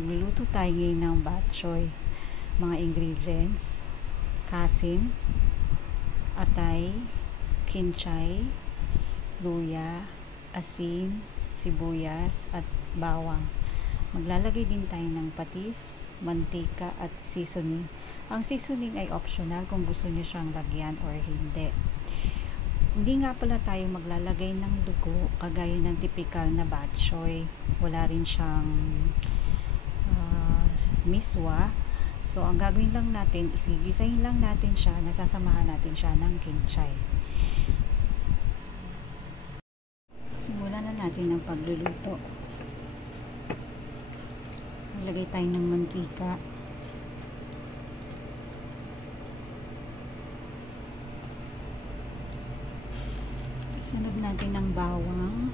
Magluluto tayo ngayon ng bok choy. Mga ingredients: kasim, atay, kinchay, luya, asin, sibuyas, at bawang. Maglalagay din tayo ng patis, mantika, at seasoning. Ang seasoning ay optional kung gusto niyo siyang lagyan or hindi. Hindi nga pala tayo maglalagay ng dugo kagaya ng typical na bok choy. Wala rin siyang miswa. So ang gagawin lang natin, isigisahin lang natin siya, nasasamahan natin siya ng kinchay. Simulan na natin ang pagluluto. Maglagay tayo ng mantika. Sunod natin ng bawang.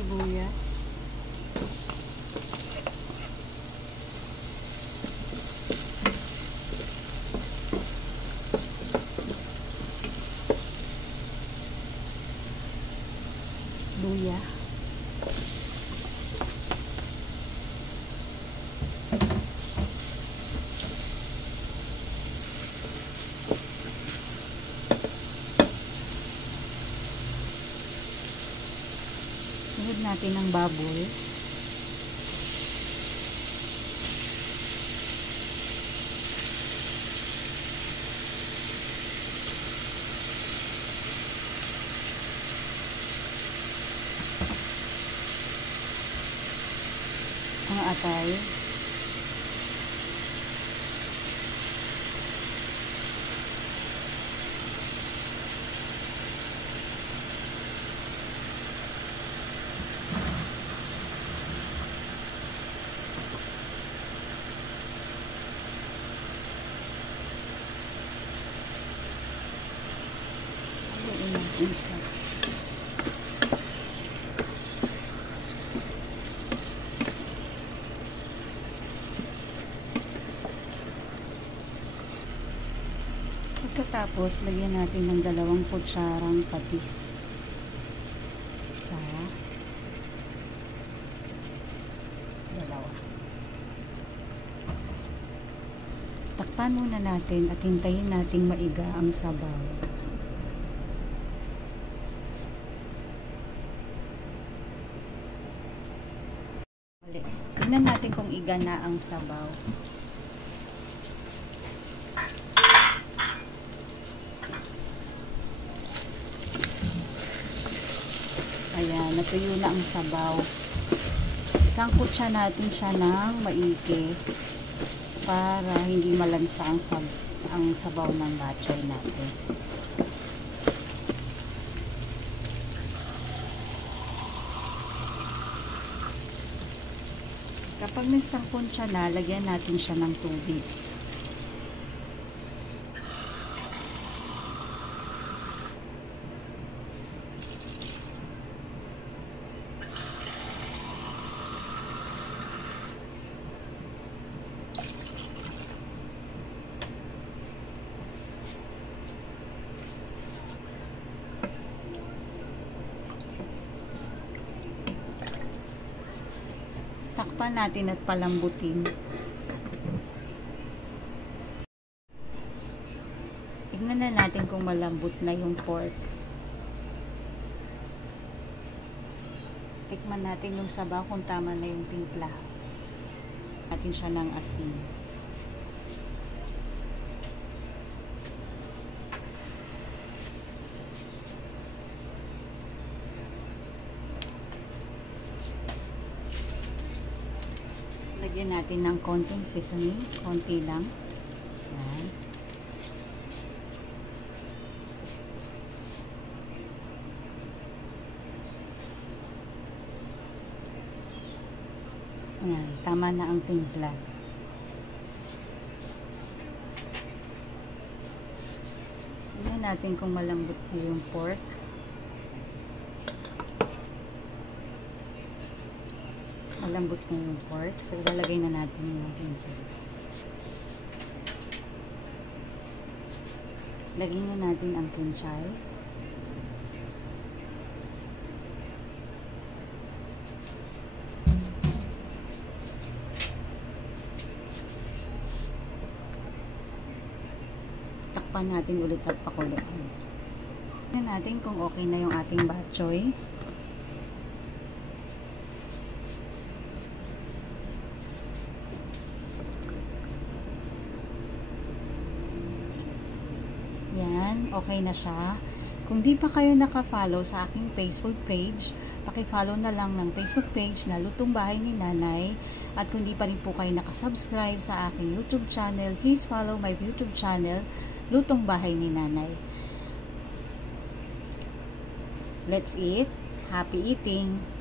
Sibuyas. Luya. Sunod natin ang baboy. Ang atay. Pagkatapos, lagyan natin ng 2 kutsarang patis. Isa, 2. Takpan muna natin at hintayin nating maiga ang sabaw. Tignan natin kung iga na ang sabaw. Ayan, natuyo na ang sabaw. Isang kutsa natin siya ng maigi para hindi malansa ang sabaw ng bok choy natin. Kapag nagsangkon siya na, lagyan natin siya ng tubig. Takpan natin at palambutin. Tignan na natin kung malambot na yung pork. Tikman natin yung sabaw kung tama na yung timpla. Natin siya ng asin. Lagyan natin ng konting seasoning, konti lang. Yan. Yan, tama na ang timpla. Tingnan natin kung malambot na yung pork. malambot na yung pork. So, ilalagay na natin yung ginger. Lagyan na natin ang kinchay. Takpan natin ulit at pakuluan. Tingnan natin kung okay na yung ating bok choy. Yan, okay na siya. Kung di pa kayo naka-follow sa aking Facebook page, paki-follow na lang ng Facebook page na Lutong Bahay ni Nanay. At kung di pa rin po kayo naka-subscribe sa aking YouTube channel, please follow my YouTube channel, Lutong Bahay ni Nanay. Let's eat. Happy eating!